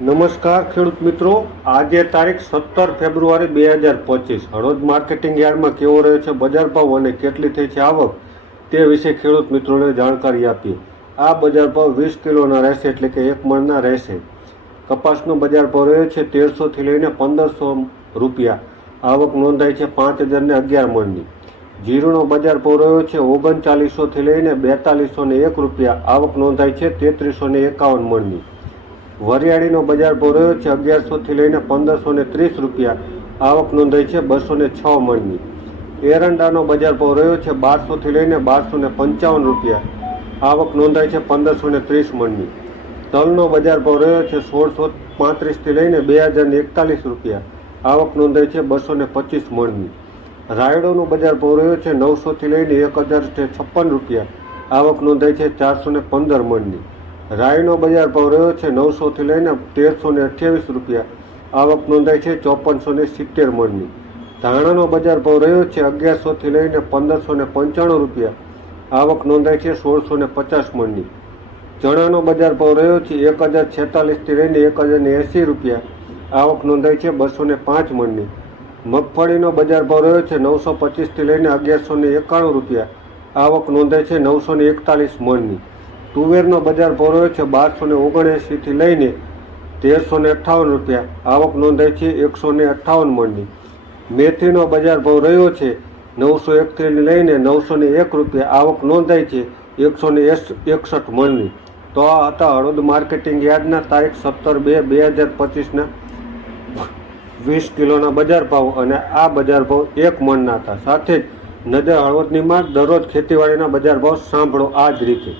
નમસ્કાર ખેડૂત મિત્રો. આજે તારીખ સત્તર ફેબ્રુઆરી બે હજાર પચીસ. હળવદ માર્કેટિંગ યાર્ડમાં કેવો રહ્યો છે, બજાર ભાવ અને કેટલી થઈ છે આવક તે વિશે ખેડૂત મિત્રોને જાણકારી આપીએ. આ બજાર ભાવ વીસ કિલોના રહેશે એટલે કે એક મણના રહેશે. કપાસનો બજાર ભાવ રહ્યો છે તેરસોથી લઈને પંદરસો રૂપિયા. આવક નોંધાઈ છે પાંચ હજારને અગિયાર મણની. જીરુનો બજાર ભાવ રહ્યો છે ઓગણચાલીસોથી લઈને બેતાલીસો એક રૂપિયા. આવક નોંધાઈ છે તેત્રીસો એકાવન મણની. વરિયાળીનો બજાર ભાવ રહ્યો છે. અગિયારસોથી લઈને પંદરસો ને ત્રીસ રૂપિયા. આવક નોંધાઈ છે બસો ને છ મણની. એરંડાનો બજાર ભાવ રહ્યો છે બારસોથી લઈને બારસો ને પંચાવન રૂપિયા. આવક નોંધાઈ છે પંદરસો ને ત્રીસ મણની. તલનો બજાર ભાવ રહ્યો છે સોળસો પાંત્રીસથી લઈને બે હજાર ને એકતાલીસ રૂપિયા. આવક નોંધાઈ છે બસો ને પચીસ મણની. રાયડોનો બજાર ભાવ રહ્યો છે નવસોથી લઈને એક હજાર છપ્પન રૂપિયા. આવક નોંધાઈ છે ચારસો ને પંદર મણની. રાઈનો બજાર ભાવ રહ્યો છે નવસોથી લઈને તેરસો ને અઠ્યાવીસ રૂપિયા. આવક નોંધાઈ છે ચોપનસો ને સિત્તેર મણની. ધાણાનો બજાર ભાવ રહ્યો છે અગિયારસોથી લઈને પંદરસો ને પંચાણું રૂપિયા. આવક નોંધાઈ છે સોળસો ને પચાસ મણની. ચણાનો બજાર ભાવ રહ્યો છે એક હજાર છેતાલીસથી લઈને એક હજાર ને એંસી રૂપિયા. આવક નોંધાઈ છે બસો ને પાંચ મણની. મગફળીનો બજાર ભાવ રહ્યો છે નવસો પચીસથી લઈને અગિયારસો ને એકાણું રૂપિયા. આવક નોંધાઈ છે નવસો ને એકતાલીસ મણની. તુવેરનો બજાર રહ્યો છે બારસો ને ઓગણએંસીથી લઈને તેરસો ને અઠ્ઠાવન રૂપિયા. આવક નોંધાઈ છે એકસો ને અઠ્ઠાવન મણની. મેથીનો બજાર ભાવ રહ્યો છે નવસો એકથી લઈને નવસો ને એક રૂપિયા. આવક નોંધાઈ છે એકસો ને એકસઠ મણની. તો આ હતા હળવદ માર્કેટિંગ યાર્ડના તારીખ સત્તર બે બે હજાર પચીસના. વીસ કિલોના બજાર ભાવ અને આ બજાર ભાવ એક મણના હતા. સાથે જ નજર હળવદની માં દરરોજ ખેતીવાડીના બજાર ભાવ સાંભળો આ જ રીતે.